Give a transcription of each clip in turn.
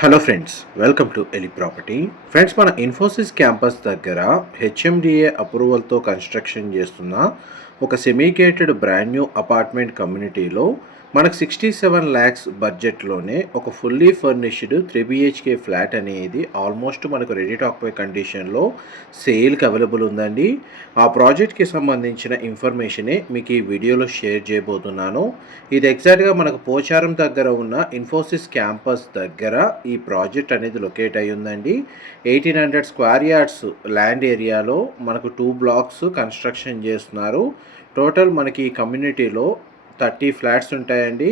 Hello friends, welcome to Eli property. Friends, మన Infosys campus దగ్గర HMDA అప్రూవల్తో కన్స్ట్రక్షన్ చేస్తున్న ఒక semi gated brand new apartment కమ్యూనిటీలో మనకు 67 ల్యాక్స్ బడ్జెట్లోనే ఒక ఫుల్లీ ఫర్నిష్డ్ 3 BHK ఫ్లాట్ అనేది ఆల్మోస్ట్ మనకు రెడీ టు ఆక్యుపై కండిషన్లో సేల్కి అవైలబుల్ ఉందండి. ఆ ప్రాజెక్ట్కి సంబంధించిన ఇన్ఫర్మేషనే మీకు ఈ వీడియోలో షేర్ చేయబోతున్నాను. ఇది ఎగ్జాక్ట్గా మనకు పోచారం దగ్గర ఉన్న ఇన్ఫోసిస్ క్యాంపస్ దగ్గర ఈ ప్రాజెక్ట్ అనేది లొకేట్ అయి ఉందండి. 1800 స్క్వేర్ యార్డ్స్ ల్యాండ్ ఏరియాలో మనకు 2 బ్లాక్స్ కన్స్ట్రక్షన్ చేస్తున్నారు. టోటల్ మనకి ఈ కమ్యూనిటీలో 30 ఫ్లాట్స్ ఉంటాయండి.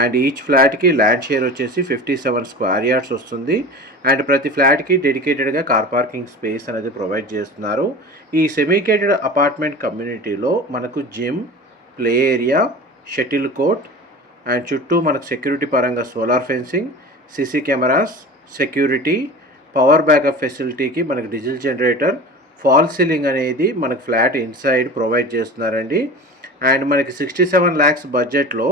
అండ్ ఈచ్ ఫ్లాట్కి ల్యాండ్ షేర్ వచ్చేసి 57 స్క్వేర్ యార్డ్స్ వస్తుంది. అండ్ ప్రతి ఫ్లాట్కి డెడికేటెడ్గా కార్ పార్కింగ్ స్పేస్ అనేది ప్రొవైడ్ చేస్తున్నారు. ఈ సెమీకేటెడ్ అపార్ట్మెంట్ కమ్యూనిటీలో మనకు gym, play area, shuttle court and చుట్టూ మనకు సెక్యూరిటీ పరంగా solar fencing, CC cameras, security, power backup ఫెసిలిటీకి మనకు డీజిల్ జనరేటర్, ఫాల్ సీలింగ్ అనేది మనకు ఫ్లాట్ ఇన్సైడ్ ప్రొవైడ్ చేస్తున్నారండి. అండ్ మనకి 67 ల్యాక్స్ బడ్జెట్లో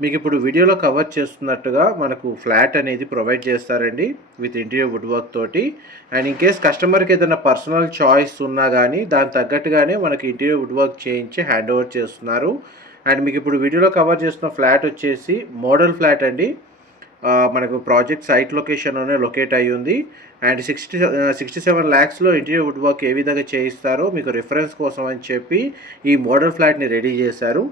మీకు ఇప్పుడు వీడియోలో కవర్ చేస్తున్నట్టుగా మనకు ఫ్లాట్ అనేది ప్రొవైడ్ చేస్తారండి విత్ ఇంటీరియర్ వుడ్ వర్క్ తోటి. అండ్ ఇన్ కేస్ కస్టమర్కి ఏదైనా పర్సనల్ చాయిస్ ఉన్నా కానీ దాని తగ్గట్టుగానే మనకి ఇంటీరియర్ వుడ్ వర్క్ చేయించి హ్యాండ్ ఓవర్ చేస్తున్నారు. అండ్ మీకు ఇప్పుడు వీడియోలో కవర్ చేస్తున్న ఫ్లాట్ వచ్చేసి మోడల్ ఫ్లాట్ అండి. మనకు ప్రాజెక్ట్ సైట్ లొకేషన్లోనే లొకేట్ అయ్యి ఉంది. అండ్ 67 ల్యాక్స్లో ఇంటీరియర్ వుడ్ వర్క్ ఏ విధంగా చేయిస్తారో మీకు రిఫరెన్స్ కోసం అని చెప్పి ఈ మోడల్ ఫ్లాట్ని రెడీ చేశారు.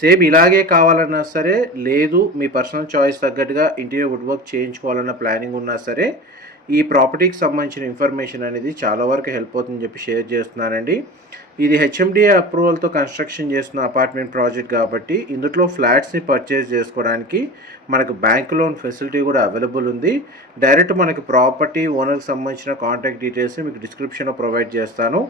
సేమ్ ఇలాగే కావాలన్నా సరే, లేదు మీ పర్సనల్ చాయిస్ తగ్గట్టుగా ఇంటీరియర్ వుడ్ వర్క్ చేయించుకోవాలన్న ప్లానింగ్ ఉన్నా సరే, ఈ ప్రాపర్టీకి సంబంధించిన ఇన్ఫర్మేషన్ అనేది చాలా వరకు హెల్ప్ అవుతుందని చెప్పి షేర్ చేస్తున్నానండి. ఇది హెచ్ఎండిఏ అప్రూవల్తో కన్స్ట్రక్షన్ చేస్తున్న అపార్ట్మెంట్ ప్రాజెక్ట్ కాబట్టి ఇందులో ఫ్లాట్స్ని పర్చేస్ చేసుకోవడానికి మనకు బ్యాంక్ లోన్ ఫెసిలిటీ కూడా అవైలబుల్ ఉంది. డైరెక్ట్ మనకి ప్రాపర్టీ ఓనర్కి సంబంధించిన కాంటాక్ట్ డీటెయిల్స్ మీకు డిస్క్రిప్షన్లో ప్రొవైడ్ చేస్తాను.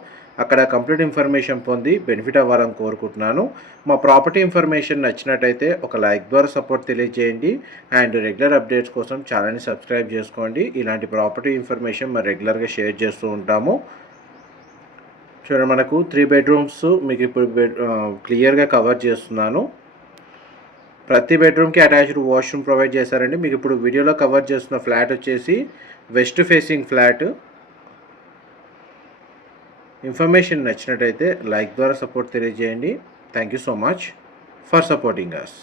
అక్కడ కంప్లీట్ ఇన్ఫర్మేషన్ పొంది బెనిఫిట్ అవ్వాలని కోరుకుంటున్నాను. మా ప్రాపర్టీ ఇన్ఫర్మేషన్ నచ్చినట్టయితే ఒక లైక్ ద్వారా సపోర్ట్ తెలియజేయండి. అండ్ రెగ్యులర్ అప్డేట్స్ కోసం ఛానల్ని సబ్స్క్రైబ్ చేసుకోండి. ఇలాంటి ప్రాపర్టీ ఇన్ఫర్మేషన్ మనం రెగ్యులర్గా షేర్ చేస్తూ ఉంటాము. చూడండి, మనకు 3 బెడ్రూమ్స్ మీకు ఇప్పుడు క్లియర్గా కవర్ చేస్తున్నాను. ప్రతి బెడ్రూమ్కి అటాచ్డ్ వాష్రూమ్ ప్రొవైడ్ చేశారండి. మీకు ఇప్పుడు వీడియోలో కవర్ చేస్తున్న ఫ్లాట్ వచ్చేసి వెస్ట్ ఫేసింగ్ ఫ్లాట్. ఇన్ఫర్మేషన్ నచ్చినట్టయితే లైక్ ద్వారా సపోర్ట్ తెలియజేయండి. Thank you so much for supporting us.